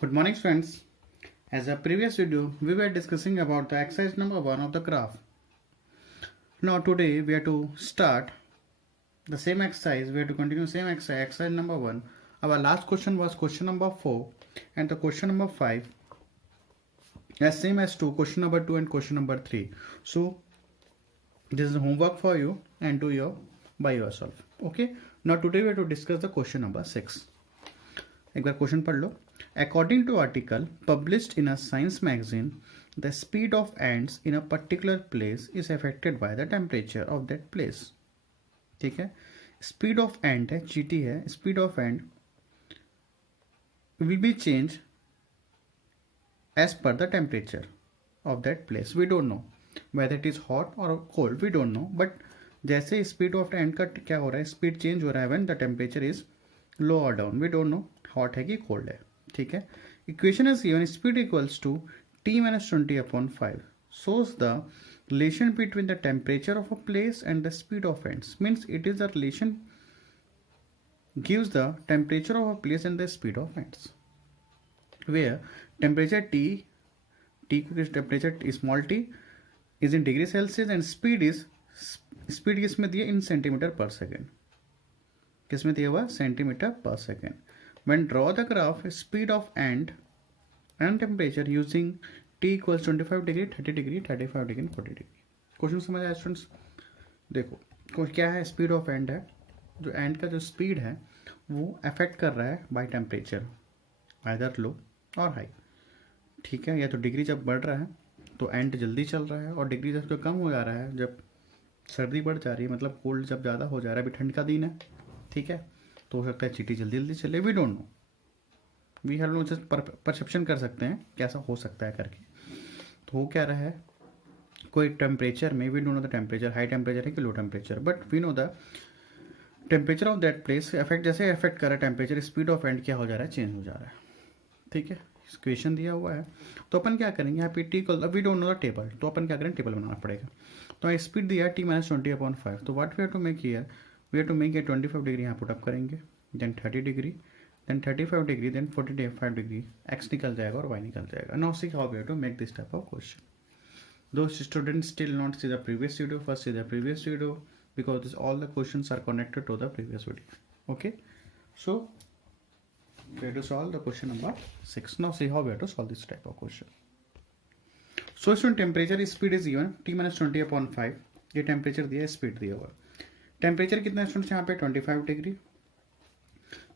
Good morning friends. As a previous video, we were discussing about the exercise number 1 of the graph. Now today we are to start the same exercise. We have to continue same exercise number 1. Our last question was question number 4 and the question number 5 as same as question number 2 and question number 3. So this is homework for you and do your by yourself. Okay. Now today we are to discuss the question number 6. एक बार question पढ़ लो. According to article published in a science magazine, the speed of ants in a particular place is affected by the temperature of that place. ठीक है. Speed of ant है, चींटी है. Speed of ant will be changed as per the temperature of that place. We don't know whether it is hot or cold. We don't know. But जैसे speed of ant का क्या हो रहा है, speed change हो रहा है when the temperature is low or down. We don't know hot है कि cold है. ठीक है. Equation is given speed equals to t-20/5 shows the relation between the temperature of a place and the speed of ants. Means it is the relation gives the temperature of a place and the speed of ants, where temperature temperature small t is in degree Celsius and speed किसमें दिया इन centimetre per second. किसमें दिया हुआ centimetre per second. When draw the graph speed of ant and temperature using t equals 25 degree, 30 degree, 35 degree, 40 degree. Question समझ आया students. देखो क्या है, स्पीड ऑफ एंट है. जो एंट का जो स्पीड है वो अफेक्ट कर रहा है बाय टेम्परेचर आइदर लो और हाई. ठीक है. या तो डिग्री जब बढ़ रहा है तो एंट जल्दी चल रहा है और डिग्री जब कम हो जा रहा है, जब सर्दी बढ़ जा रही है, मतलब कोल्ड जब ज़्यादा हो जा रहा है, अभी ठंड का दिन है. ठीक है. तो हो सकता है चीटी जल्दी जल्दी चले. We don't know. We have no just perception कर सकते हैं कैसा हो सकता है करके. तो हो क्या रहा है, कोई टेम्परेचर में we don't know the temperature, high temperature है कि low temperature, but we know the temperature of that place effect जैसे इफेक्ट कर रहा है टेम्परेचर, स्पीड ऑफ एंड क्या हो जा रहा है, चेंज हो जा रहा है. ठीक है. इक्वेशन दिया हुआ है तो अपन क्या करेंगे यहाँ पे T call, we don't know the table, तो अपन क्या करेंगे टेबल बनाना पड़ेगा. तो स्पीड दिया है t-20/5. तो what we have to make here, we have to make a 25 degree यहाँ पुट अप करेंगे, then 30 degree, then 35 degree, then 45 degree. X निकल जाएगा और वाई निकल जाएगा. Now see how we have to make this type of question. Those students still not see the previous video, first see the previous video because this, all the questions are connected to the previous video. Okay. So we have to solve the question number 6. Now see how we have to solve this type of question. So student temperature speed is given t-20/5. ये temperature दिया है, speed दिया हुआ. Temperature कितना students यहाँ पे 25 degree.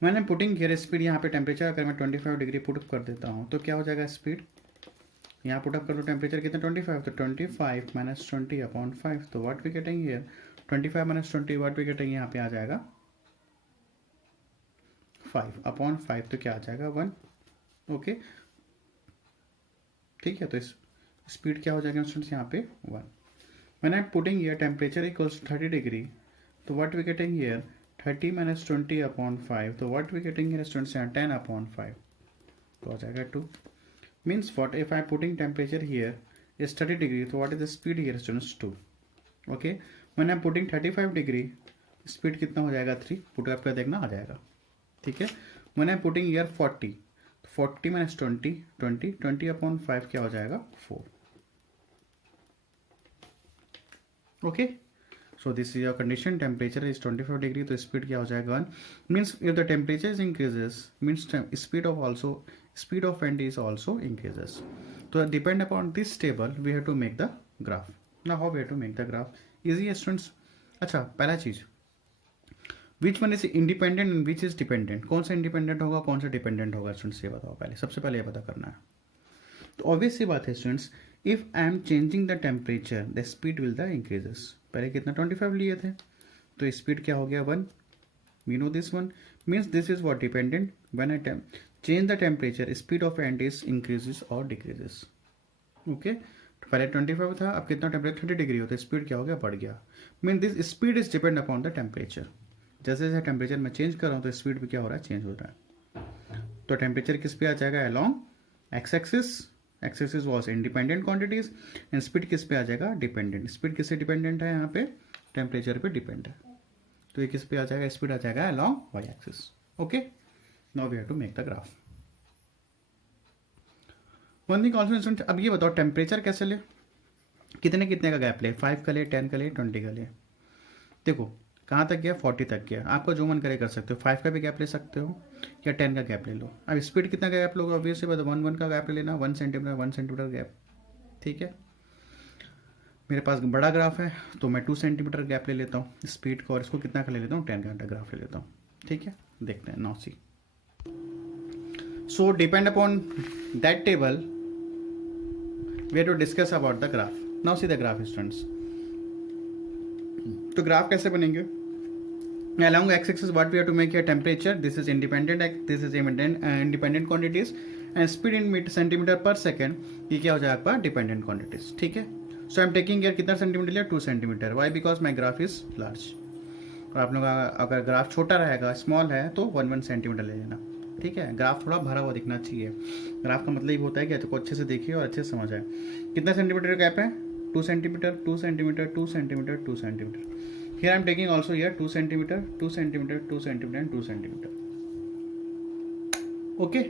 मैंने putting किया स्पीड यहाँ पे टेम्परेचर अगर मैं 25 डिग्री पुटअप कर देता हूँ तो क्या हो जाएगा स्पीड. यहाँ पुटअप कर दो टेम्परेचर कितना 25, तो 25 - 20/5. तो what we getting here 25 - 20 what we getting यहाँ पे आ जाएगा 5/5. तो क्या आ जाएगा 1. ओके. ठीक है. तो इस स्पीड क्या हो जाएगा स्टूडेंट्स यहाँ पे 1. When I am putting here temperature equals 30 degree, तो व्हाट वी गेटिंग हियर 30 - 20/5. तो what we getting here students यहाँ 10/5. तो आ जाएगा 2. Means what if I am putting temperature here is 30 degree, so what is the speed here students 2. Okay. When I am putting 35 degree, speed कितना हो जाएगा 3. Put up कर देखना आ जाएगा. ठीक है. When I am putting here 40 - 20/5 क्या हो जाएगा 4. Okay. So this is your condition. Temperature is 25 degree, तो speed क्या हो जाएगा 1. Means if the temperature increases, means speed of ant is also increases. So depend upon this table we have to make the graph. Now how we have to make the graph? Easy students. अच्छा, पहला चीज which one is independent and which is dependent. कौन सा independent होगा कौन सा dependent होगा students, ये बताओ पहले. सबसे पहले ये पता करना है. तो ऑब्वियस सी बात है students, if I am changing the temperature the speed will the increases. पहले कितना 25 लिए थे तो स्पीड क्या हो गया 1. We know this one. Means this is what dependent. When I change the temperature speed of ant is increases or decreases. Okay. तो पहले 25 था, अब कितना टेम्परेचर 30 डिग्री होता है, स्पीड क्या हो गया बढ़ गया. Mean this speed is depend upon the temperature. जैसे जैसे टेम्परेचर में चेंज कर रहा हूँ तो स्पीड भी क्या हो रहा है चेंज हो रहा है. तो टेम्परेचर किस पे आ जाएगा along X axis. X axis was independent quantities and speed किस पे आ जाएगा डिपेंडेंट. स्पीड किससे डिपेंडेंट है यहाँ पे टेम्परेचर पे डिपेंड है. तो ये किस पे आ जाएगा स्पीड आ जाएगा along Y axis. Okay. Now we have to make the graph. One thing also student, अब ये बताओ टेम्परेचर कैसे ले, कितने कितने का गैप ले, 5 का ले, 10 का ले, 20 का ले। देखो कहाँ तक गया, 40 तक गया, आपको जो मन करे कर सकते हो, 5 का भी गैप ले सकते हो या 10 का गैप ले लो। अब स्पीड कितना का गैप लोगे, ऑब्वियसली बताओ 1 का गैप ले लेना, 1 सेंटीमीटर 1 सेंटीमीटर गैप, ठीक है। मेरे पास बड़ा ग्राफ है तो मैं 2 सेंटीमीटर गैप ले लेता हूँ स्पीड का, और इसको कितना का ले लेता हूँ, 10 का ग्राफ ले लेता हूँ, ठीक है। देखते हैं, now see, so depend upon that table we have to discuss about the graph. Now see the graph students. तो ग्राफ कैसे बनेंगे, along x-axis what we have to make here, temperature, this is independent, this is independent quantities, and speed in centimeter per second, ये क्या हो जाएगा आपका dependent quantities, ठीक है। सो आई एम टेकिंग केयर कितना सेंटीमीटर लिया, 2 centimetre, why because my graph is large. और आप लोग अगर ग्राफ छोटा रहेगा, स्मॉल है, तो 1 सेंटीमीटर ले लेना, ठीक है। ग्राफ थोड़ा भरा हुआ दिखना चाहिए, ग्राफ का मतलब ये होता है कि आपको अच्छे से देखिए और अच्छे से समझ आए। कितना सेंटीमीटर गैप है, 2 centimetre 2 centimetre 2 centimetre 2 centimetre. Here I am taking also here 2 centimeter, 2 centimeter, 2 centimeter and 2 centimeter. Okay.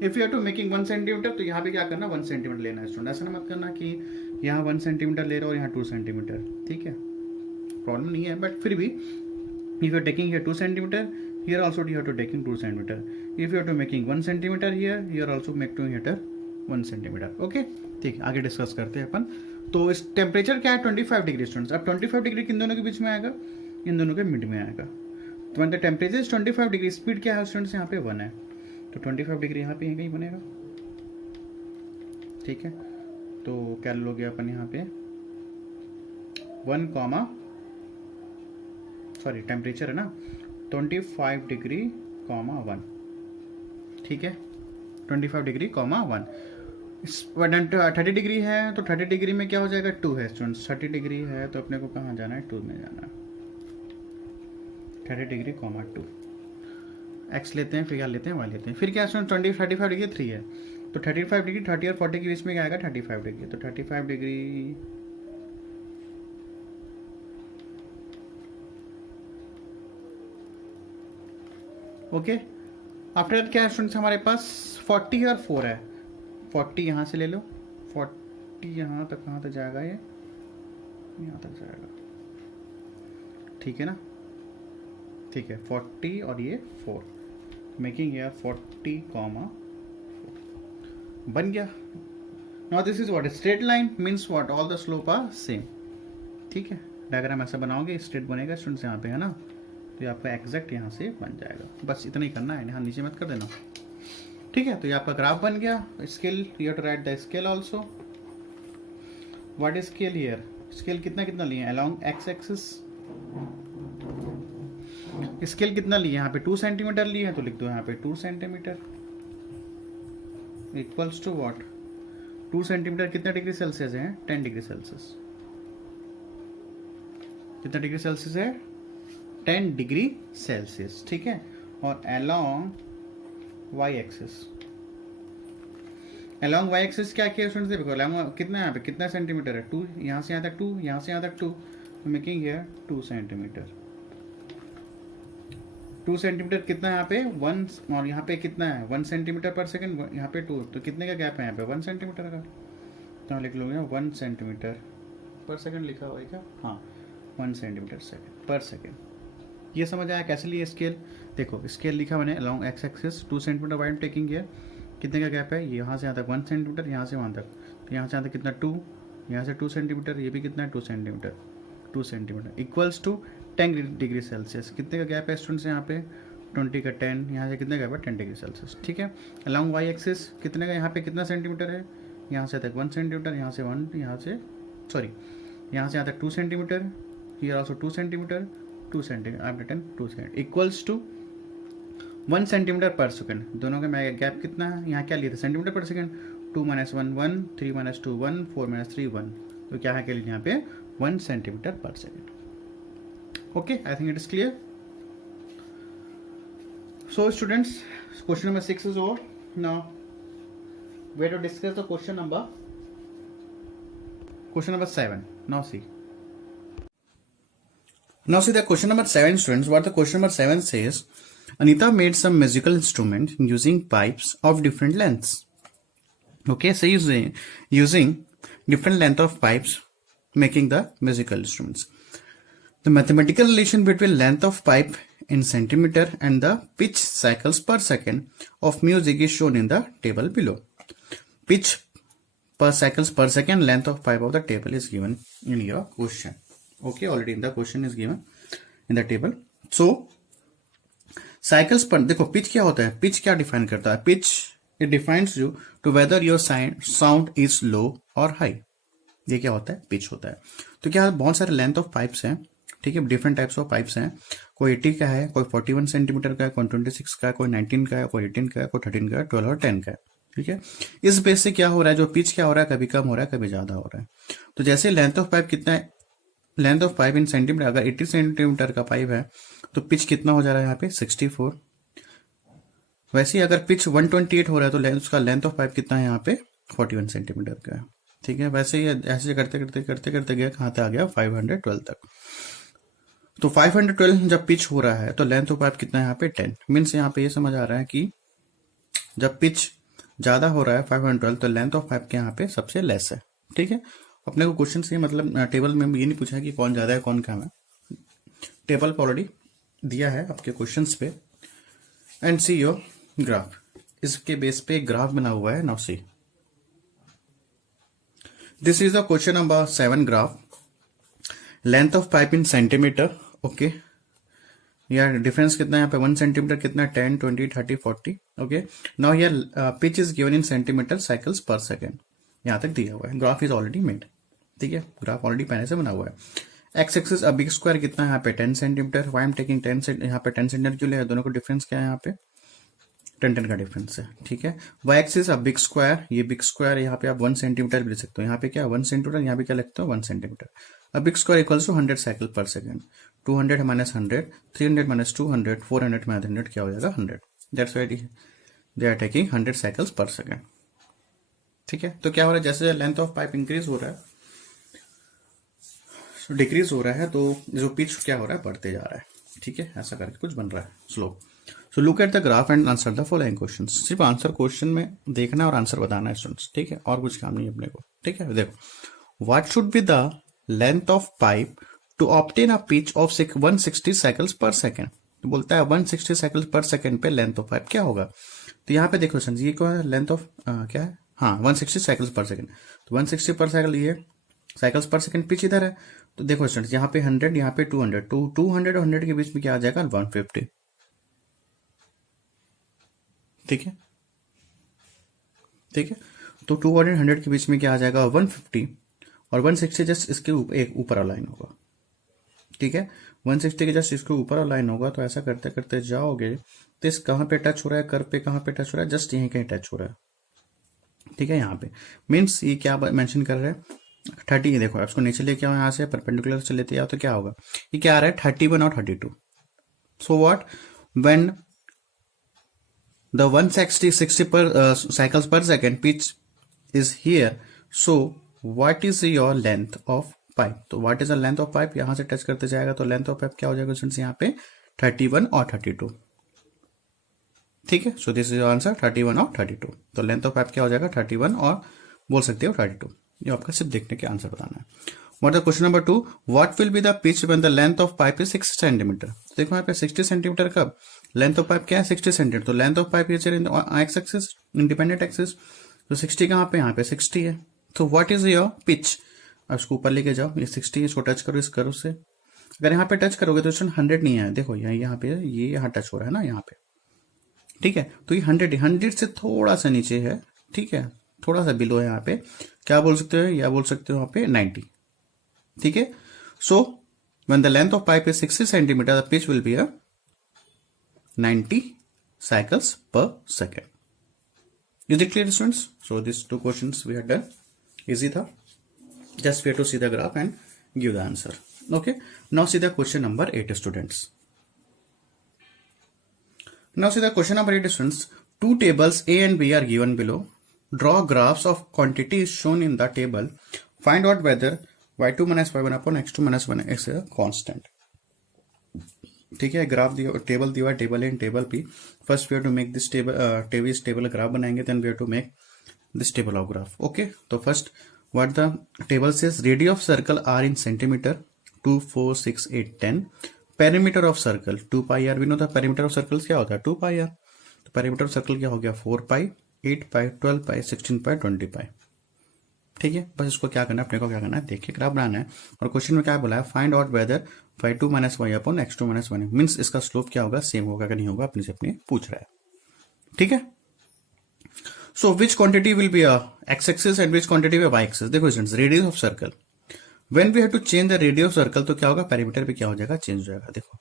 If you are to making 1 centimeter, तो यहाँ पे क्या करना, 1 सेंटीमीटर लेना है स्टूडेंट। ऐसा ना मत करना कि यहाँ 1 सेंटीमीटर ले रहे हो और यहाँ 2 सेंटीमीटर, ठीक है, प्रॉब्लम नहीं है। बट फिर भी if you are taking here 2 centimeter, here also you have to taking 2 centimeter. If you are to making 1 centimeter here also make to here 1 centimeter. Okay, ठीक है, आगे डिस्कस करते हैं अपन। तो इस टेम्परेचर क्या है, 25 डिग्री स्टूडेंट्स। अब 25 डिग्री किन दोनों के बीच में आएगा, इन दोनों के मिड में आएगा। तो मतलब टेम्परेचर इज 25 डिग्री, स्पीड क्या है स्टूडेंट्स, यहाँ पे 1 है, तो 25 डिग्री यहाँ पे कहीं बनेगा, ठीक है। तो क्या लोगे अपन यहाँ पे 1 कॉमा, सॉरी टेम्परेचर है ना, 25 डिग्री कॉमा 1, ठीक है, 25 डिग्री कॉमा 1। 30 डिग्री है तो 30 डिग्री में क्या हो जाएगा, 2 है स्टूडेंट्स। 30 डिग्री है तो अपने को कहाँ जाना है, 2 में जाना है, 30 डिग्री कॉमा 2। एक्स लेते हैं, फिर क्या लेते हैं, वाई लेते हैं, फिर क्या स्टूडेंट 35 डिग्री 3 है, तो 35 डिग्री 30 और 40 के बीच में क्या आएगा, 35 डिग्री। तो 35 डिग्री ओके। आफ्टर क्या है स्टूडेंट्स, हमारे पास 40 और 4 है, 40 यहाँ से ले लो, 40 यहाँ तक, कहाँ तक जाएगा, ये यहाँ तक जाएगा, ठीक है ना, ठीक है। 40 और ये 4, मेकिंग यार 40 कॉमा 4 बन गया। Now this is what, straight line means what, all the slope are same, ठीक है। डायग्राम ऐसा बनाओगे स्ट्रेट बनेगा स्टूडेंट्स, यहाँ पे है ना, तो ये आपका एग्जैक्ट यहाँ से बन जाएगा, बस इतना ही करना है, यहाँ नीचे मत कर देना, ठीक है। तो ये आपका ग्राफ बन गया। Scale, you have to write the scale also. What is scale here, scale कितना कितना लिए, अलोंग एक्स एक्सिस स्केल कितना लिए, यहाँ पे 2 सेंटीमीटर लिए हैं, तो लिख दो यहाँ पे 2 centimetre equals to what, 2 centimetre कितना डिग्री सेल्सियस है, 10 डिग्री सेल्सियस। कितना डिग्री सेल्सियस है, 10 डिग्री सेल्सियस, ठीक है। और along Y axis, along Y axis क्या किया स्टूडेंट्स, देखो अलोंग कितना यहाँ पे, कितना सेंटीमीटर है, 2, यहाँ से यहाँ तक 2, यहाँ से यहाँ तक 2, तो मेकिंग हियर 2 सेंटीमीटर। 2 सेंटीमीटर कितना है यहाँ पे 1, और यहाँ पे कितना है 1 सेंटीमीटर पर सेकेंड, यहाँ पे 2, तो कितने का गैप है यहाँ पे 1 सेंटीमीटर का, तो लिख लो यहाँ 1 सेंटीमीटर पर सेकेंड लिखा हुआ है क्या, हाँ 1 सेंटीमीटर सेकेंड पर सेकेंड। ये समझ आया कैसे लिए स्केल, देखो स्केल लिखा मैंने along X axis 2 centimetre Y am taking here, कितने का गैप है, यहाँ से यहाँ तक 1 सेंटीमीटर, यहाँ से वहाँ तक, तो यहाँ से यहाँ तक कितना 2, यहाँ से 2 सेंटीमीटर, ये भी कितना है 2 centimetre, 2 centimetre equals to 10 degree Celsius. कितने का गैप है स्टूडेंट्स यहाँ पे 20 का 10, यहाँ से कितने का गैप है 10 डिग्री सेल्सियस, ठीक है। अलोंग वाई एक्सिस कितने का, यहाँ पे कितना सेंटीमीटर है, यहाँ से तक 1 सेंटीमीटर, यहाँ से 1, यहाँ से सॉरी यहाँ से यहाँ तक 2 centimetre, here also 2 centimetre, 2 centimetre, I written 2 centimetre equals to 1 centimetre per second. दोनों का मैं गैप कितना है, यहाँ क्या लिए थे सेंटीमीटर पर सेकेंड, 2 - 1 1, 3 - 2 1, 4 - 3 1, तो क्या है के लिए यहाँ पे 1 centimetre per second. Okay, I think it is clear. So students, question number 6 is over. Now we to discuss the question number 7. Now see. Now see the question number 7, students. What the question number 7 says, Anita made some musical instruments using pipes of different lengths. Okay, so using different length of pipes making the musical instruments. The mathematical relation between length of pipe in centimeter and the pitch cycles per second of music is shown in the table below. Pitch per cycles per second, length of pipe of the table is given in your question. Okay, already in the question is given in the table. So cycles पर देखो pitch क्या होता है, pitch क्या define करता है, pitch it defines you to whether your sound is low और high. ये क्या होता है, पिच होता है. तो क्या बहुत सारे लेंथ ऑफ पाइप्स हैं, ठीक है, डिफरेंट टाइप्स ऑफ पाइप्स हैं. कोई 80 का है, कोई 41 सेंटीमीटर का है, कोई 26 का है, कोई 19 का है, कोई 18 का है, कोई 13 का है, 12 और 10 का है. ठीक है, इस बेस से क्या हो रहा है, जो पिच क्या हो रहा है, कभी कम हो रहा है, कभी ज्यादा हो रहा है. तो जैसे लेंथ ऑफ पाइप कितना है, length of pipe in centimetre, अगर 80 सेंटीमीटर का पाइप है तो पिच कितना हो जा रहा है यहाँ पे 64. वैसे ही अगर पिच 128 हो रहा है तो उसका लेंथ ऑफ पाइप कितना है यहाँ पे 41 सेंटीमीटर का है. ठीक है, वैसे ही ऐसे करते करते करते करते गया, कहाँ तक आ गया 512 तक. तो 512 जब पिच हो रहा है तो लेंथ ऑफ पाइप कितना है यहाँ पे 10. मीन्स यहाँ पे ये समझ आ रहा है कि जब पिच ज्यादा हो रहा है 512 तो लेंथ ऑफ पाइप के यहाँ पे सबसे लेस है. ठीक है, अपने को क्वेश्चन से मतलब टेबल में ये नहीं पूछा है कि कौन ज्यादा है कौन कम है, टेबल पर ऑलरेडी दिया है आपके क्वेश्चंस पे. एंड सी योर ग्राफ, इसके बेस पे एक ग्राफ बना हुआ है. Now see this is the question number 7 graph. Length of pipe in centimetre. Okay, यार डिफरेंस कितना है यहाँ पे 1 सेंटीमीटर कितना है 10 20 30 40. Okay, now here pitch is given in centimetre cycles पर सेकेंड. यहां तक दिया हुआ है, ग्राफ इज ऑलरेडी मेड. ठीक है, ग्राफ ऑलरेडी पहले से बना हुआ है. एक्स एक्सिस बिग स्क्वायर कितना है यहाँ पे 10 सेंटीमीटर. वाई एम टेकिंग 10 यहाँ पे 10 सेंटीमीटर क्यों लिया, दोनों को डिफरेंस क्या है यहाँ पे 10 का डिफरेंस है. ठीक है, वाई एक्सिस बिग स्क्वायर, ये बिग स्क्वायर यहाँ पे आप 1 सेंटीमीटर भी लिख सकते हो. यहाँ पे क्या 1 सेंटीमीटर, यहाँ पे क्या लिखते हो 1 सेंटीमीटर. अब big square equals to 100 cycle per second. 200 minus 100, 300 minus 200, 400 minus 100 क्या हो जाएगा 100. That's why they are taking 100 cycles पर सेकेंड. ठीक है, तो क्या हो रहा है, जैसे लेंथ ऑफ पाइप इंक्रीज हो रहा है, डिक्रीज हो रहा है, तो जो पिच क्या हो रहा है बढ़ते जा रहा है. ठीक है, ऐसा करके कुछ बन रहा है slope. So look at the graph and answer the following question. सिर्फ आंसर क्वेश्चन में देखना और आंसर बताना है स्टूडेंट्स. ठीक है, और कुछ काम नहीं अपने को. ठीक है, देखो what should be the length of pipe to obtain a pitch of 160 cycles पर सेकेंड. तो बोलता है 160 साइकिल्स पर सेकेंड पे लेंथ ऑफ पाइप क्या होगा. तो यहाँ पे देखो सर, ये क्या है, लेंथ ऑफ क्या है, हाँ 160 साइकिल्स पर सेकेंड. तो 160 पर साइकिल, ये साइकिल्स पर सेकेंड पिच इधर है. तो देखो स्टूडेंट्स, यहाँ पे 100, यहाँ पे 200, 200 और 100 के बीच में क्या आ जाएगा 150. ठीक है, ठीक है, तो 200 100 के बीच में क्या आ जाएगा 150, और 160 जस्ट इसके एक ऊपर अलाइन होगा. ठीक है, 160 के जस्ट इसके ऊपर अलाइन होगा. तो ऐसा करते करते जाओगे तो इस कहाँ पे टच हो रहा है, कर पे कहाँ पे टच हो रहा है, जस्ट यहीं कहीं टच हो रहा है. ठीक है, यहाँ पे मीन्स ये क्या मेंशन कर रहे हैं 30. देखो इसको नीचे लेके आओ, यहाँ से परपेंडिकुलर से लेते आओ तो क्या होगा, ये क्या आ रहा है 31 और 32. सो व्हाट, व्हेन द 160 पर साइकिल्स पर second pitch is here, so what is your length of pipe. तो what is the length of pipe, यहां से टच करते जाएगा तो लेंथ ऑफ पाइप क्या हो जाएगा स्टूडेंट्स यहाँ पे 31 और 32. ठीक है, सो दिस इज आंसर 31 और 32. तो लेंथ ऑफ पाइप क्या हो जाएगा 31 और बोल सकते हो 32. ये आपका सिर्फ देखने के आंसर बताना है. What the question number 2, what will be the pitch when the length of pipe is 60 centimetre. देखो यहाँ पे 60 सेंटीमीटर का लेंथ ऑफ पाइप क्या है 60 सेंटीमीटर. तो length of pipe is in x axis, independent axis. तो 60 कहाँ पे, यहाँ पे 60 है. तो व्हाट इज योर पिच, अब इसको ऊपर लेके जाओ, ये 60 है, इसको टच करो इस कर्व से. अगर यहाँ पे टच करोगे तो 100 नहीं है. देखो यहाँ पे ये यहाँ टच हो रहा है ना यहाँ पे. ठीक है, तो ये 100 से थोड़ा सा नीचे है. ठीक है, थोड़ा सा बिलो है यहाँ पे. क्या बोल सकते हो, या बोल सकते हो यहाँ पे 90. ठीक है, so when the length of pipe is 60 centimetre the pitch will be 90 cycles पर second. Is it clear students. So this 2 questions we had done. Easy था, just we have to see the graph and give the answer. Okay, now see the question number 8 students. Now see the question number 8 students. Two tables A and B are given below. Draw graphs of quantities shown in the table. Find out whether y2 minus y1 upon x2 minus 1 is a constant. ठीक है, graph दिया, table दिया, table A and table B. First we have to make this table, table graph बनाएंगे, then we have to make this table of graph. Okay, so first what the table says, radius of circle are in centimeter 2, 4, 6, 8, 10. Perimeter of circle 2 pi r. We know the perimeter of circles क्या होता है 2 pi r. तो perimeter of circle क्या हो गया 4 pi, 8 pi, 12 pi, 16 pi, 20 pi. ठीक है, बस इसको क्या करना है, अपने को क्या करना है, देखिए ग्राफ बनाना है। और क्वेश्चन में क्या बोला है, find out whether y2 minus Y upon x2 minus one, means इसका स्लोप क्या होगा, सेम होगा कि नहीं होगा, अपने से अपने पूछ रहा है। ठीक है, so which quantity will be x axis and which quantity be y axis. देखो students, radius of circle, when we have to change the radius of circle तो क्या होगा, पेरीमीटर पे क्या हो जाएगा, चेंज हो जाएगा। देखो,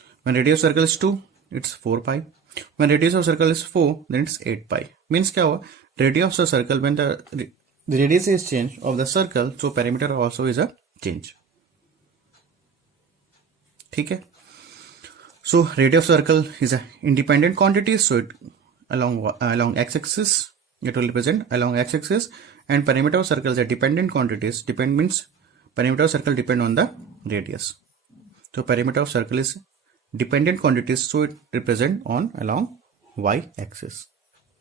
when radius of circle is 2 it's 4 pi, when radius of circle is 4 then it's 8 pi। Means क्या हुआ, radius of circle when the radius is change of the circle, so perimeter also is a change. ठीक है, so radius of circle is a independent quantity, so it along x-axis it will represent along x-axis, and perimeter of circle is a dependent quantities. Depend means perimeter of circle depend on the radius, so perimeter of circle is dependent quantities, so it represent on along y-axis.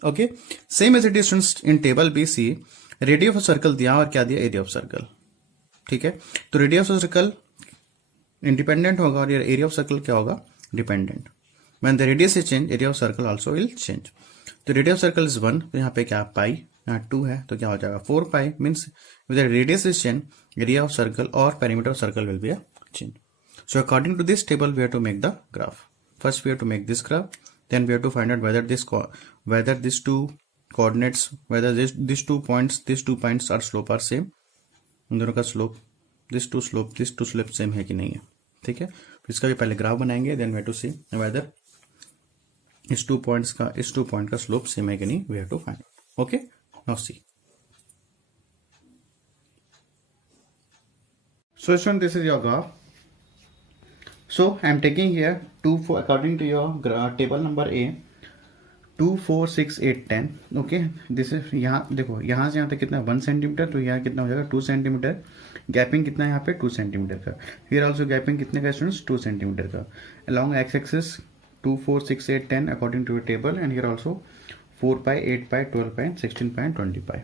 Okay, same as it is in table B. C, radius of circle दिया और क्या दिया, area of circle. ठीक है, तो radius of circle independent होगा और area of circle क्या होगा, dependent. When the radius is change area of circle also will change. तो रेडियस ऑफ सर्कल इज 1, तो यहाँ पे क्या पाई, यहाँ 2 है तो क्या हो जाएगा 4 pi. Means with the radius is change area of circle और perimeter of circle will be a change. So according to this table we have to make the graph. First we have to make this graph, then we have to find out whether these two coordinates, whether these two points are slope are same, इन दोनों का slope, this two slope same है कि नहीं है। ठीक है, इसका भी पहले ग्राफ बनाएंगे, then we have to see whether इस टू पॉइंट का स्लोप सेम है कि नहीं, we have to find. Okay, now see. So student, this is your graph. So I am taking here 2, 4 according to your table number A, 2, 4, 6, 8, 10. Okay, this is, यहाँ देखो यहाँ से यहाँ तक कितना 1 सेंटीमीटर, तो यहाँ कितना हो जाएगा 2 सेंटीमीटर। गैपिंग कितना है यहाँ पे 2 सेंटीमीटर का। हियर ऑल्सो गैपिंग कितने का स्टूडेंट्स, 2 सेंटीमीटर का। Along X axis 2, 4, 6, 8, 10 according to table, and here also 4 pi, 8 pi, 12 pi, 16 pi, 20 pi.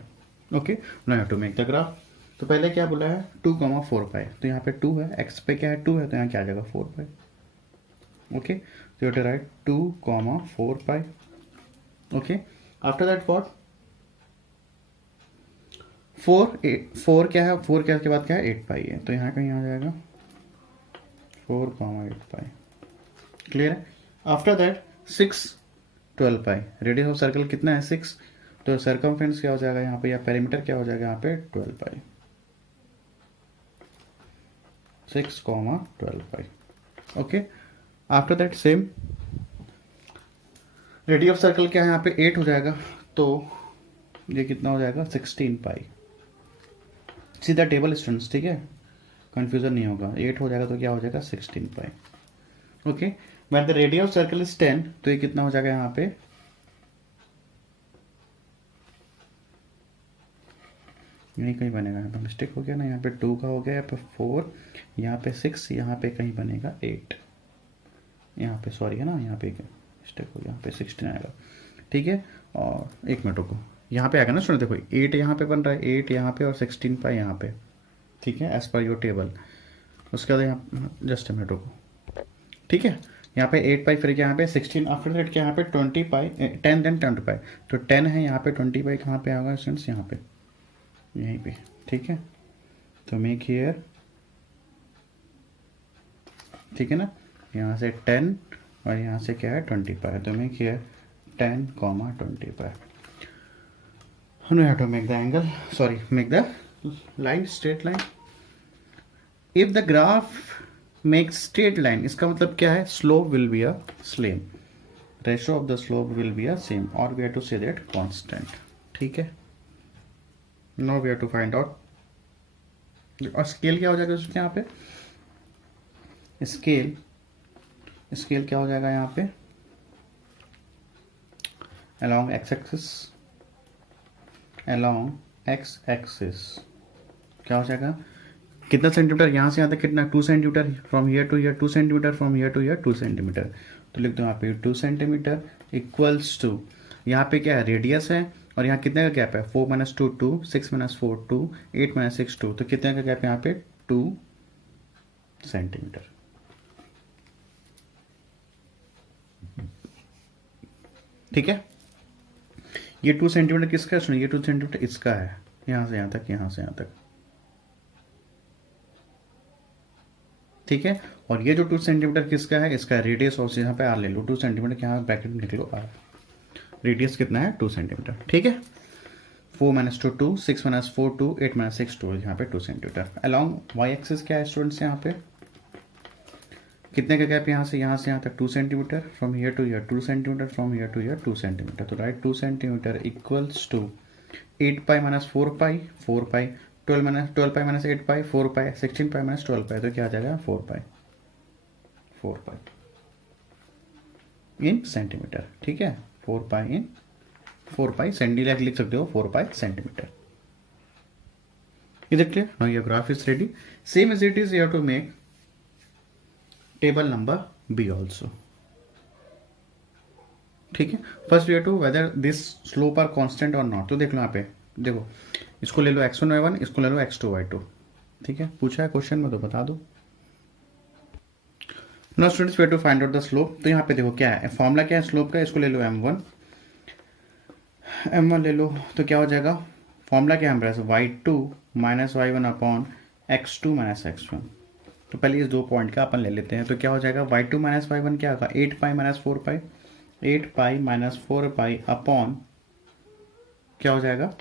Okay, now have to make the graph. तो पहले क्या बोला है 2, 4 पाई, तो यहाँ पे 2 है, एक्स पे क्या है 2 है, तो यहाँ क्या आ जाएगा 4 पाई। ओके, तो you have to write 2, 4 pi. Okay, after that what 4 क्या है, 4 के बाद क्या है 8 पाई है, तो यहाँ कहीं आ जाएगा 4, 8 पाई। क्लियर है। After that 6, 12 pi. Radius of circle कितना है 6, तो सर्कमफ्रेंस क्या हो जाएगा यहाँ पे, या पेरीमीटर क्या हो जाएगा यहाँ पे 12 pi. 6, 12 pi. Okay, after that same radius of circle क्या है यहाँ पे 8 हो जाएगा, तो ये कितना हो जाएगा 16 पाई। सीधा टेबल स्टूडेंट्स, ठीक है, कंफ्यूजन नहीं होगा। 8 हो जाएगा तो क्या हो जाएगा 16 pi. Okay, when the radius of circle is 10, तो ये कितना हो जाएगा यहाँ पे, नहीं कहीं बनेगा, यहाँ पे मिस्टेक हो गया ना, यहाँ पे 2 का हो गया, यहाँ पे 4, यहाँ पे 6, यहाँ पे कहीं बनेगा 8, यहाँ पे सॉरी है ना, यहाँ पे मिस्टेक हो गया, यहाँ पे 16 आएगा। ठीक है, और एक मिनट रुको, यहाँ पे आएगा ना सुनो, देखो 8 यहाँ पे बन रहा है, 8 यहाँ पे और 16 पाई यहाँ पे। ठीक है, एज पर योर टेबल। उसके बाद यहाँ जस्ट मिनट रुको, ठीक है, यहाँ पे 8 पाई, फिर यहाँ पे 16, आफ्टर दैट क्या यहाँ पे 20 पाई, 10 देन 20 पाई, तो 10 है यहाँ पे, 20 पाई कहाँ पे आएगा स्टूडेंट्स, यहाँ पे, यहीं पे। ठीक है, तो मेक हियर, ठीक है ना, यहाँ से 10 और यहाँ से क्या है 20 पाई, तो make here 10, 20 pi. Now you have to make the angle, sorry, make the line, straight line. If the graph makes straight line, इसका मतलब क्या है, slope will be a same, ratio of the slope will be a same, or we have to say that constant. ठीक है, now we have to find out, और scale क्या हो जाएगा उसके यहाँ पे, scale क्या हो जाएगा यहाँ पे, along x axis क्या हो जाएगा, कितना सेंटीमीटर, यहाँ से यहाँ तक कितना 2 centimetre, from here to here 2 centimetre, from here to here 2 centimetre. तो लिख दो यहाँ पे 2 सेंटीमीटर इक्वल्स टू, यहाँ पे क्या है रेडियस है और यहाँ कितने का गैप है, 4 माइनस 2 2, 6 माइनस 4 2, 8 माइनस 6 2, तो कितने का गैप है यहाँ पे 2 सेंटीमीटर। ठीक है, ये 2 सेंटीमीटर किसका है, सुनिए ये 2 सेंटीमीटर इसका है, यहाँ से यहाँ तक, यहाँ से यहाँ तक। ठीक है, और ये जो 2 सेंटीमीटर किसका है, इसका रेडियस ऑफ, यहाँ पे आर ले लो, 2 सेंटीमीटर के यहाँ ब्रैकेट में लिख लो आर, रेडियस कितना है 2 सेंटीमीटर। ठीक है, 4 माइनस 2 2, 6 माइनस 4 2, 8 माइनस 6 2, यहाँ पे 2 सेंटीमीटर। अलॉन्ग वाई एक्सिस क्या है स्टूडेंट्स, यहाँ पे कितने का गैप, यहाँ से यहाँ तक 2 centimetre, from here to here 2 centimetre, from here to here 2 centimetre. तो right 2 centimetre equals to 8 pi minus 4 pi, 4 pi, 12 pi minus 8 pi, 4 pi, 16 pi minus 12 pi, तो क्या आ जाएगा 4 पाई, 4 पाई इन सेंटीमीटर। ठीक है, 4 पाई इन 4 पाई सेंटीमीटर लिख सकते हो, 4 pi centimetre. Is it clear? Now your graph is ready. Same as it is, you have to make table number B also. ठीक है, first we have to whether this slope are constant और not. तो देख लो यहाँ पे, देखो इसको ले लो x1 y1, इसको ले लो x2 y2। ठीक है, पूछा है क्वेश्चन में तो बता दो। Now students we have to find out the slope. तो यहाँ पे देखो क्या है, फॉर्मूला क्या है स्लोप का, इसको ले लो m1 ले लो, तो क्या हो जाएगा, फॉर्मूला क्या है हमारे पास, y2 minus y1 upon x2 minus x1। तो पहले इस 2 पॉइंट का अपन ले लेते हैं, तो क्या हो जाएगा y2 माइनस y1 क्या होगा, 8 pi minus 4 pi, 8 pi minus 4 pi upon क्या हो जाएगा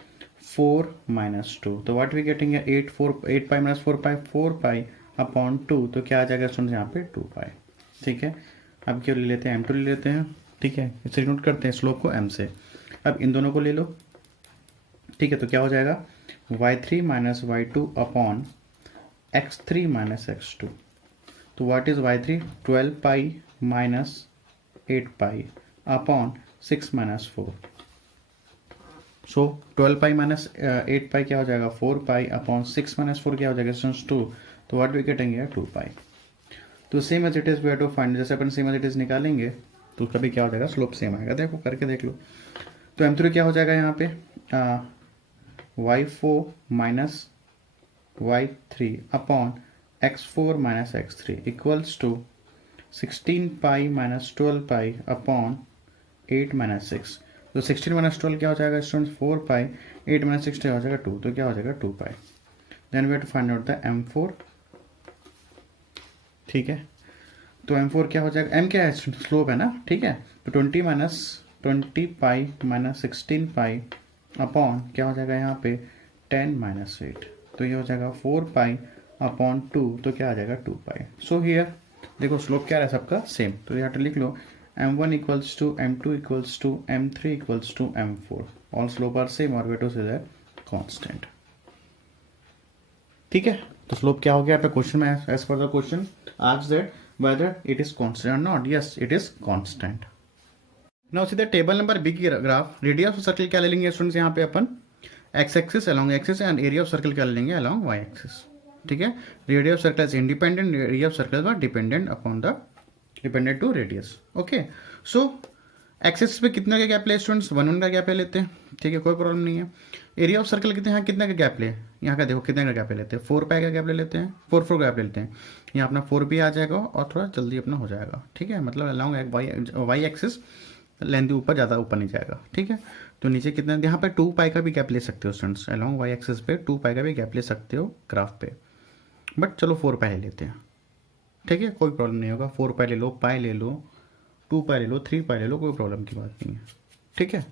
4 माइनस 2। तो व्हाट वी गेटिंग है 8 pi minus 4 pi, 4 pi upon 2, तो क्या आ जाएगा स्टूडेंट्स यहाँ पे 2 पाई। ठीक है, अब क्या ले लेते हैं, m2 ले लेते हैं। ठीक है, इसे नोट करते हैं स्लोप को m से। अब इन दोनों को ले लो। ठीक है, तो क्या हो जाएगा y3 minus y2 upon x3 minus x2। तो what is y3, 12 pi minus 8 pi upon 6 minus 4। So 12 pi minus 8 पाई क्या हो जाएगा 4 पाई अपॉन 6 माइनस 4 क्या हो जाएगा 2। तो व्हाट वी गेटिंग 2 पाई। तो same as it is we have to find, जैसे अपन सेम एज इट इज निकालेंगे तो उसका भी क्या हो जाएगा स्लोप सेम आएगा। देखो करके देख लो। तो m3 क्या हो जाएगा यहाँ पे y4 minus y3 upon x4 minus x3 equals to 16 pi minus 12 pi upon 8 minus 6। तो 16 माइनस 12 क्या हो जाएगा स्टूडेंट्स 4 पाई, 8 माइनस 6 क्या हो जाएगा 2, तो क्या हो जाएगा 2 pi. Then we have to find out the m4। ठीक है, तो m4 क्या हो जाएगा, m क्या है स्लोप है ना। ठीक है, तो 20 पाई माइनस 16 पाई अपॉन क्या हो जाएगा यहाँ पे 10 माइनस 8, तो ये हो जाएगा 4 पाई अपॉन 2, तो क्या आ जाएगा 2 पाई। सो हियर देखो स्लोप क्या है सबका सेम, तो यहाँ पे लिख लो m1 equals to m2 equals to m3 equals to m4, all slope are same और we to say that constant. ठीक है, तो स्लोप क्या हो गया यहाँ पे क्वेश्चन में, as per the question asked that whether it is constant or not, yes it is constant। Now सीधे टेबल नंबर बी की ग्राफ, रेडियस ऑफ सर्कल क्या ले लेंगे स्टूडेंट्स यहाँ पे अपन X axis along axis and area of circle क्या ले लेंगे अलोंग वाई एक्सिस। ठीक है, radius of circle is independent, area of circle were dependent upon the dependent to radius. Okay, so axis पे कितने का गैप ले स्टूडेंट्स 1 1 का गैप ले लेते हैं। ठीक है, कोई प्रॉब्लम नहीं है। एरिया ऑफ सर्कल कितने यहाँ कितने का गैप ले, यहाँ का देखो कितने का गैप ले लेते हैं 4 पाई का गैप ले लेते हैं, 4 4 गैप ले लेते हैं। यहाँ अपना 4 भी आ जाएगा और थोड़ा जल्दी अपना हो जाएगा। ठीक है, मतलब अलोंग वाई एक्सिस लेंथ ऊपर ज़्यादा ऊपर नहीं जाएगा। ठीक है, तो नीचे कितना यहाँ पे 2 पाई का भी गैप ले सकते हो स्टूडेंट्स, अलोंग वाई एक्सिस पे 2 पाई का भी गैप ले सकते हो ग्राफ पे, बट चलो 4 पाई ले लेते हैं। ठीक है, कोई प्रॉब्लम नहीं होगा, 4 पाई ले लो, पाई ले लो, 2 पाई ले लो, 3 पाई ले लो, कोई प्रॉब्लम की बात नहीं है। ठीक है,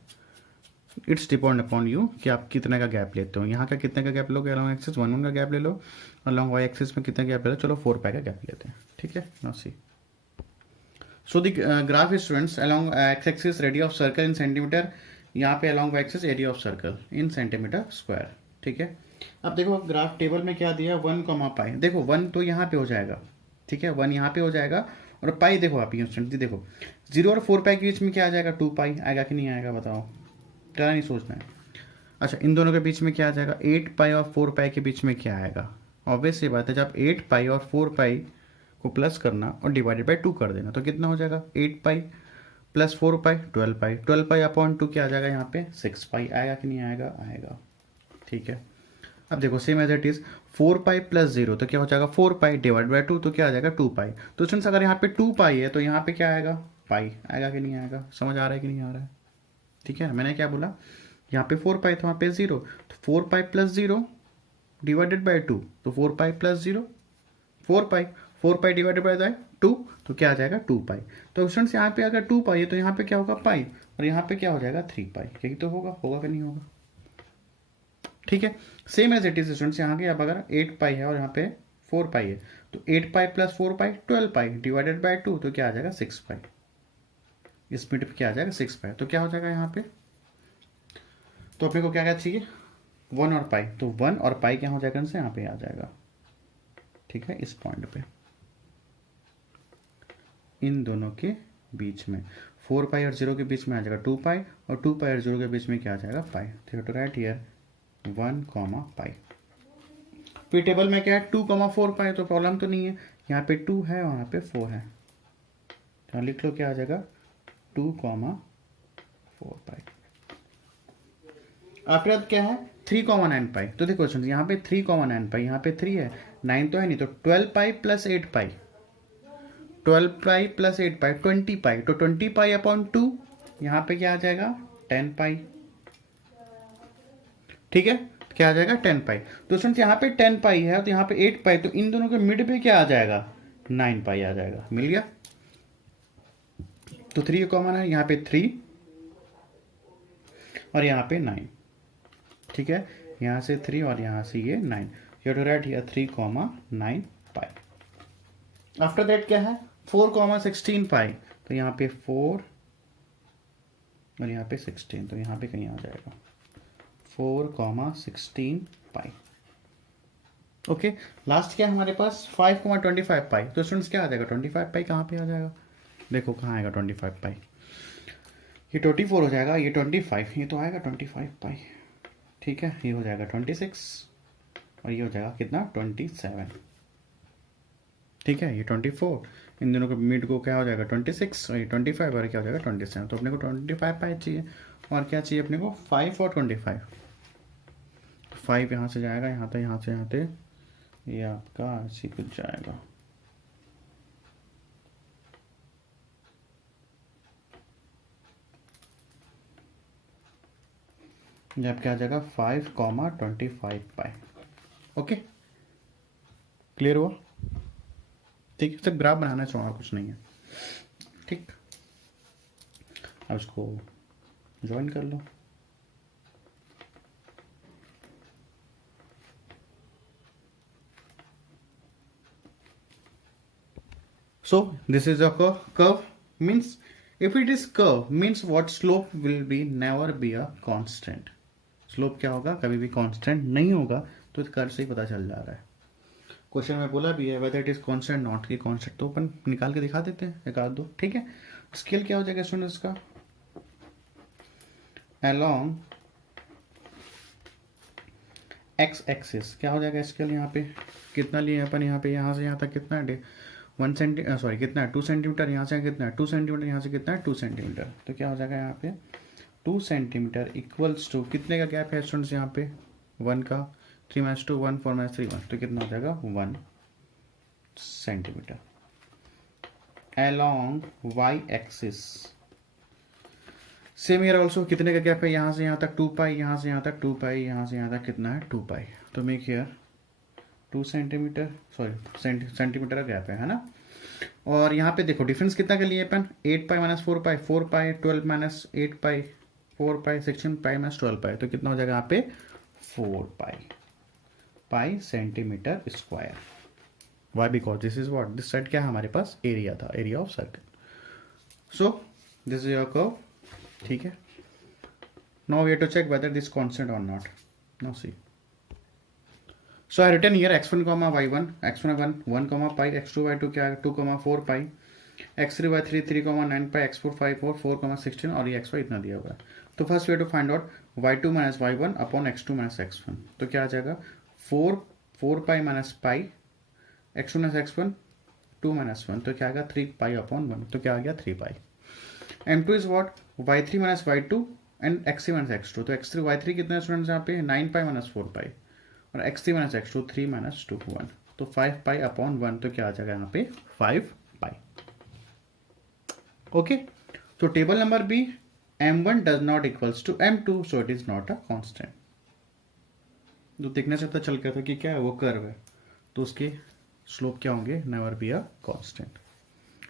इट्स डिपेंड अपॉन यू कि आप कितने का गैप लेते हो। यहाँ का कितने का गैप लोगे अलोंग एक्सिस 1 1 का गैप ले लो, अलोंग वाई एक्सिस में कितना गैप ले लो, चलो 4 पाई का गैप लेते हैं। ठीक है, now see so the graph is students along X axis radius of circle in centimetre, यहाँ पे along Y axis area of circle in centimetre square. ठीक है, अब देखो ग्राफ टेबल में क्या दिया 1 पाई, देखो 1 तो यहाँ पे हो जाएगा। ठीक है, 1 यहाँ पे हो जाएगा और पाई देखो आप स्टूडेंट देखो 0 और 4 पाई के बीच में क्या आ जाएगा 2 पाई आएगा कि नहीं आएगा बताओ, क्या नहीं सोचना है। अच्छा, इन दोनों के बीच में क्या आ जाएगा 8 पाई और 4 पाई के बीच में क्या आएगा, ऑब्वियस ये बात है जब 8 पाई और 4 पाई को प्लस करना और डिवाइडेड बाई 2 कर देना तो कितना हो जाएगा 8 पाई प्लस 4 पाई 12 पाई, 12 पाई अपॉन 2 क्या आ जाएगा यहाँ पे 6 पाई, आएगा कि नहीं आएगा, आएगा। ठीक है, अब देखो same as it is 4 pi plus 0 तो क्या हो जाएगा 4 पाई डिवाइड बाई 2 तो क्या आ जाएगा 2 पाई। तो स्टूडेंट्स अगर यहाँ पे 2 पाई है तो यहाँ पे क्या आएगा पाई, आएगा कि नहीं आएगा, समझ आ रहा है कि नहीं आ रहा है। ठीक है, मैंने क्या बोला, यहाँ पे 4 पाई तो वहाँ पे 0, तो 4 पाई प्लस 0 डिवाइडेड बाई 2, तो 4 pi plus 0 4 pi, 4 pi divided by 2 तो क्या आ जाएगा 2 पाई। तो स्टूडेंट्स यहाँ पे अगर 2 पाई है तो यहाँ पे क्या होगा पाई, और यहाँ पे क्या हो जाएगा 3 पाई, यही तो होगा, होगा कि नहीं होगा। ठीक है, same as it is students यहाँ के अब अगर 8 पाई है और यहाँ पे 4 पाई है तो 8 pi plus 4 pi 12 pi divided by 2 तो क्या आ जाएगा 6 पाई, इस मिनट पे क्या आ जाएगा 6 पाई, तो क्या हो जाएगा यहाँ पे, तो अपने को क्या क्या चाहिए 1 और पाई, तो 1 और पाई क्या हो जाएगा इनसे यहाँ पे आ जाएगा। ठीक है, इस पॉइंट पे इन दोनों के बीच में 4 पाई और 0 के बीच में आ जाएगा 2 पाई, और 2 पाई और 0 के बीच में क्या आ जाएगा पाई। तो राइट हियर 1 पाई। फिर टेबल में क्या है 2 4 पाई, तो प्रॉब्लम तो नहीं है, यहाँ पे 2 है और यहाँ पे 4 है, तो लिख लो क्या आ जाएगा 2 4 पाई। आफ्टर क्या है 3 9 पाई, तो देखो यहाँ पे 3 9 पाई, यहाँ पे 3 है 9 तो है नहीं, तो 12 pi plus 8 pi, 12 pi plus 8 पाई 20 पाई, तो 20 पाई अपॉन 2 यहाँ पे क्या आ जाएगा 10 पाई। ठीक है, क्या आ जाएगा 10 पाई। तो स्टूडेंट्स यहाँ पे 10 पाई है तो यहाँ पे 8 पाई, तो इन दोनों के मिड पे क्या आ जाएगा 9 पाई आ जाएगा, मिल गया। तो 3 कॉमन है, यहाँ पे 3 और यहाँ पे 9। ठीक है, यहाँ से 3 और यहाँ से ये 9, you to write here 3 9 pi. After that क्या है 4 16 पाई, तो यहाँ पे 4 और यहाँ पे 16, तो यहाँ पे कहीं आ जाएगा 4 16 पाई। ओके, लास्ट क्या है हमारे पास 5 25 पाई, तो स्टूडेंट्स क्या आ जाएगा 25 पाई, कहाँ पे आ जाएगा, देखो कहाँ आएगा 25 पाई, ये 24 हो जाएगा, ये 25, ये तो आएगा 25 पाई। ठीक है, ये हो जाएगा 26 और ये हो जाएगा कितना 27। ठीक है, ये 24, इन दोनों के मिड को क्या हो जाएगा 26 और ये 25 और क्या हो जाएगा 27, तो अपने को 25 पाई चाहिए, और क्या चाहिए अपने को 5 और 25। 5 यहाँ से जाएगा यहाँ तक, यहाँ से यहाँ तक, ये आपका ऐसे कुछ जाएगा, ये आपका आ जाएगा 5 25 पाई। ओके, क्लियर हुआ। ठीक है, सिर्फ ग्राफ बनाना चाहिए, कुछ नहीं है। ठीक, अब इसको ज्वाइन कर लो। So this is a curve means if it is curve means what slope will be never be a constant। Slope क्या होगा, कभी भी कांस्टेंट नहीं होगा, तो कर्व से ही पता चल जा रहा है। क्वेश्चन में बोला भी है whether it is constant not की कांस्टेंट, तो अपन निकाल के दिखा देते हैं एक आध दो। ठीक है, स्केल क्या हो जाएगा स्टूडेंट्स का अलोंग एक्स एक्सिस क्या हो जाएगा स्केल, यहाँ पे कितना लिए अपन, यहाँ पे यहाँ से यहाँ तक कितना है 1 सेंटी सॉरी कितना है 2 सेंटीमीटर, यहाँ से कितना है 2 सेंटीमीटर, यहाँ से कितना है 2 सेंटीमीटर, तो क्या हो जाएगा यहाँ पे 2 सेंटीमीटर इक्वल्स टू कितने का गैप है स्टूडेंट्स यहाँ पे 1 का, 3 - 2 1 4 - 3 1, तो कितना हो जाएगा 1 centimetre along Y axis. Same here also कितने का गैप है, यहाँ से यहाँ तक 2 पाई, यहाँ से यहाँ तक 2 पाई, यहाँ से यहाँ तक कितना है 2 पाई, तो make here 2 centimetre sorry centimetre का गैप है ना। और यहाँ पे देखो डिफरेंस कितना के लिए अपन 8 पाई - 4 पाई 4 पाई 12 - 8 पाई 4 पाई 16 पाई - 12 पाई, तो कितना हो जाएगा यहाँ पे 4 pi centimetre square. Why because this is what this side क्या है हमारे पास एरिया था, area of circle. So this is your curve. ठीक है, now we have to check whether this constant और not. Now see, so I written here x1 y1 x1 1 pi x2 y2 क्या है 2 4 पाई x3 y3 3 9 पाई x4 5 4 16 और ये xy इतना दिया हुआ है। तो first we have to find out y2 - y1 upon x2 - x1, तो क्या आ जाएगा 4 pi minus pi x2 - x1 2 - 1, तो क्या आ गया 3 पाई अपॉन 1, तो क्या आ गया 3 पाई। M2 is what, y3 minus y2 and x3 minus x2। तो x3 y3 कितना है स्टूडेंट्स यहाँ पे 9 पाई माइनस 4 पाई, और x3 माइनस x2 3 माइनस 2 1, तो 5 पाई अपॉन 1, तो क्या आ जाएगा यहाँ पे 5 पाई। ओके, तो table number B, m1 does not equals to m2 so it is not a constant. तो देखने से पता चल गया था कि क्या है, वो कर्व है, तो उसके स्लोप क्या होंगे, नेवर बी अ कांस्टेंट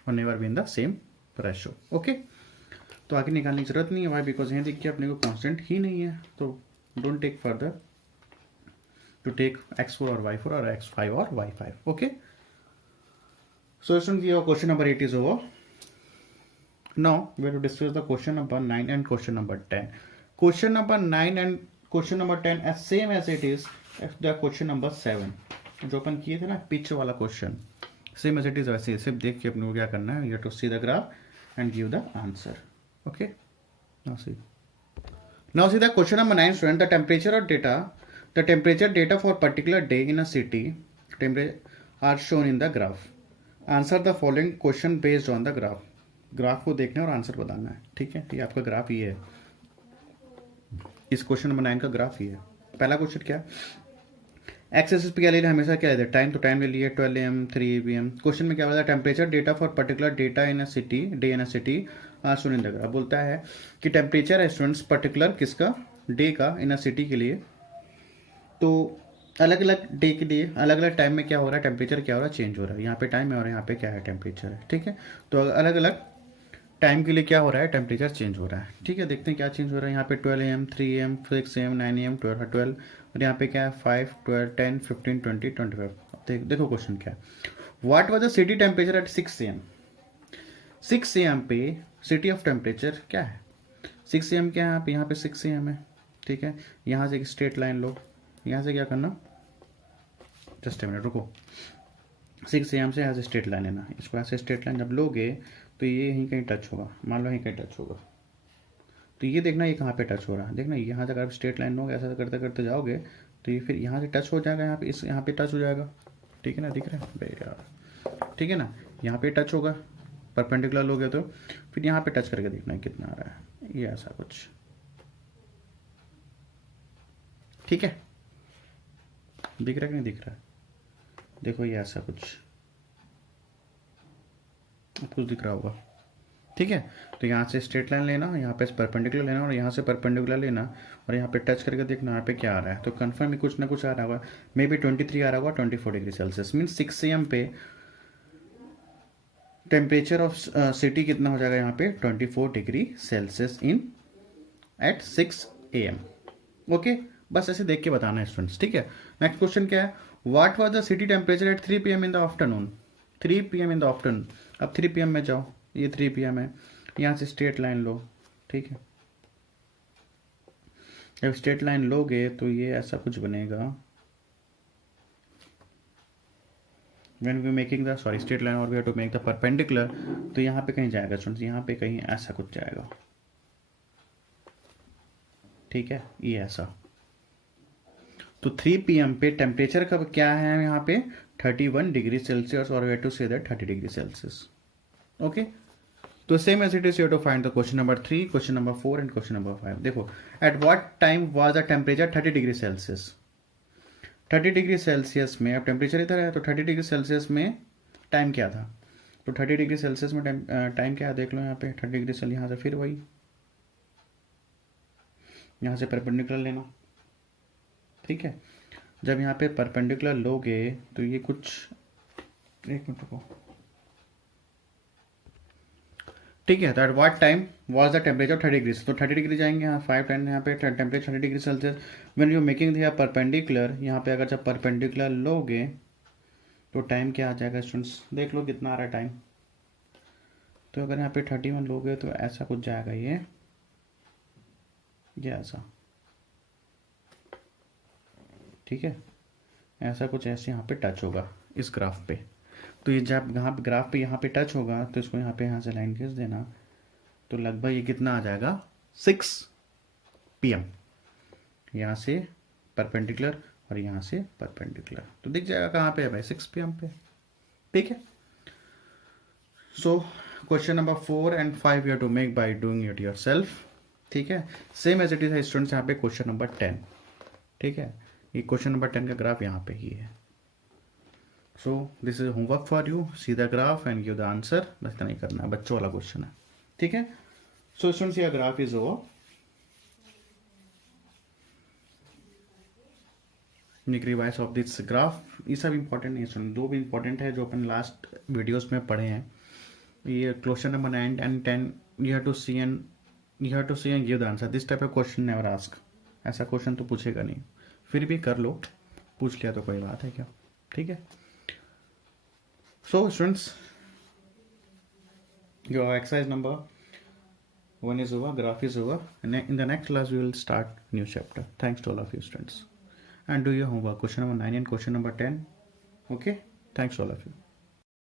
और never be in the same ratio. Okay, तो आगे निकालने की जरूरत नहीं है, वाई, बिकॉज यहाँ देखिए अपने को कांस्टेंट ही नहीं है, तो don't take further to take x4 और y4 और x5 और y5। Okay, so students, your question number 8 is over. Now we have to discuss the question number 9 and question number 10. Question number 9 and question number 10 as same as it is as the question number 7 जो अपन किए थे ना pitch वाला question, same as it is वैसे सिर्फ देख के अपने को क्या करना है, you have to see the graph and give the answer. Okay, now see the question number 9 student, the temperature data for particular day in a city are shown in the graph. Answer the following question based on the graph. Graph को देखना है और answer बताना है, ठीक है। ये आपका ग्राफ ये है, इस क्वेश्चन नंबर 9 का ग्राफ ये है। पहला क्वेश्चन क्या है, एक्स एक्सिस पे क्या ले लिया, हमेशा क्या है टाइम, तो टाइम ले लिए 12 AM 3 PM। क्वेश्चन में क्या बोला, temperature data for particular data in a city, day in a city are shown in the graph. बोलता है कि टेम्परेचर है स्टूडेंट्स पर्टिकुलर किसका, डे का इन अ सिटी के लिए, तो अलग अलग डे के लिए अलग अलग टाइम में क्या हो रहा है, टेम्परेचर क्या हो रहा है, चेंज हो रहा है। यहाँ पे टाइम है और यहाँ पे क्या है, टेम्परेचर है, ठीक है। तो अलग अलग टाइम के लिए क्या हो रहा है, टेम्परेचर चेंज हो रहा है, ठीक है। देखते हैं क्या चेंज हो रहा है। यहाँ पे 12 AM 3 AM 6 AM 9 AM 12 और यहाँ पे क्या है 5 12 10 15 20 25। देखो क्वेश्चन क्या है, what was the city temperature at 6 AM। 6 AM पे सिटी ऑफ टेम्परेचर क्या है, 6 AM क्या है, यहाँ पे 6 AM है, ठीक है। यहाँ से एक स्ट्रेट लाइन लो, यहाँ से क्या करना, जस्ट ए मिनट रुको, 6 AM से यहाँ से स्ट्रेट लाइन है ना, इसको ऐसे स्ट्रेट लाइन जब लोगे तो ये यहीं कहीं टच होगा, मान लो यहीं कहीं टच होगा, तो ये देखना ये कहाँ पे टच हो रहा है, देखना यहाँ से अगर आप स्ट्रेट लाइन लोगे ऐसा करते करते जाओगे तो ये फिर यहाँ से टच हो जाएगा, यहाँ पे इस यहाँ पे टच हो जाएगा, ठीक है ना, दिख रहा है बे यार, ठीक है ना, यहाँ पे टच होगा, परपेंडिकुलर लोगे तो फिर यहाँ पे टच करके देखना है कितना आ रहा है, ये ऐसा कुछ, ठीक है, दिख रहा है कि नहीं दिख रहा है, देखो ये ऐसा कुछ आपको दिख रहा होगा, ठीक है। तो यहाँ से स्ट्रेट लाइन लेना, यहाँ पे परपेंडिकुलर लेना और यहाँ से परपेंडिकुलर लेना और यहाँ पे टच करके देखना यहाँ पे क्या आ रहा है, तो कंफर्म कुछ ना कुछ आ रहा होगा, मे बी 23 आ रहा होगा 24 डिग्री सेल्सियस, मीन 6 AM पे टेम्परेचर ऑफ सिटी कितना हो जाएगा, यहाँ पे 24 degree Celsius in at 6 AM। Okay, बस ऐसे देख के बताना है स्टूडेंट्स, ठीक है। नेक्स्ट क्वेश्चन क्या है, what was the city temperature at 3 PM in the afternoon. 3 PM in the afternoon, अब 3 PM में जाओ, ये 3 PM है, यहाँ से स्ट्रेट लाइन लो, ठीक है। जब स्ट्रेट लाइन लोगे तो ये ऐसा कुछ बनेगा, when we making the straight line or we have to make the perpendicular, तो यहाँ पे कहीं जाएगा स्टूडेंट्स, यहाँ पे कहीं ऐसा कुछ जाएगा, ठीक है, ये ऐसा। तो 3 PM पे टेम्परेचर का क्या है, यहाँ पे 31 डिग्री सेल्सियस और we have to say that 30 degree Celsius. Okay, तो same as it is you have to find the question number 3, question number 4 and question number 5। देखो, at what time was the temperature 30 degree Celsius. 30 degree Celsius में, अब temperature इधर है तो 30 degree Celsius में time क्या था, तो 30 डिग्री सेल्सियस में टाइम क्या है देख लो, यहाँ पे 30 डिग्री सेल्सियस, यहाँ से फिर वही, यहाँ से परपेंडिकुलर लेना, ठीक है। जब यहाँ पे परपेंडिकुलर लोगे तो ये कुछ, एक मिनट रुको, ठीक है। तो eight what time was the temperature 30 degree, तो 30 डिग्री जाएंगे, यहाँ 5 10, यहाँ पे temperature 30 degree Celsius. When you making दिया परपेंडिकुलर, यहाँ पे अगर जब परपेंडिकुलर लोगे तो टाइम क्या आ जाएगा स्टूडेंट्स, देख लो कितना आ रहा है टाइम, तो अगर यहाँ पे 31 लोगे तो ऐसा कुछ जाएगा, ये ऐसा, ठीक है, ऐसा कुछ ऐसे यहाँ पे टच होगा इस ग्राफ पे, तो ये जब यहाँ पे ग्राफ पे यहाँ पे टच होगा तो इसको यहाँ से लाइन खींच देना, तो लगभग ये कितना आ जाएगा 6 PM, यहाँ से परपेंडिकुलर और यहाँ से परपेंडिकुलर, तो दिख जाएगा कहाँ पे है भाई, 6 PM पे, ठीक है। So question number 4 and 5 you have to make by doing it yourself. ठीक है, सेम एज इट इज है स्टूडेंट्स यहाँ पे क्वेश्चन नंबर 10. ठीक है, ये क्वेश्चन नंबर 10 का ग्राफ यहाँ पे ही है. सो this is homework for you, C the graph and give the answer. बस इतना ही करना है, बच्चों वाला क्वेश्चन है. ठीक है, सो स्टूडेंट्स ये graph is over. Revise of this graph, ये सब इंपॉर्टेंट नहीं है, दो भी इंपॉर्टेंट है जो अपन लास्ट वीडियोस में पढ़े हैं. ये question number 9 and 10 you have to see and give the answer. This type of question never ask. ऐसा क्वेश्चन तो पूछेगा नहीं, फिर भी कर लो, पूछ लिया तो कोई बात है क्या. ठीक है, so students your exercise number 1 is over, graph is over. In the next class we will start new chapter. Thanks to all of you students, and do your homework, question number 9 and question number 10. Okay, thanks to all of you.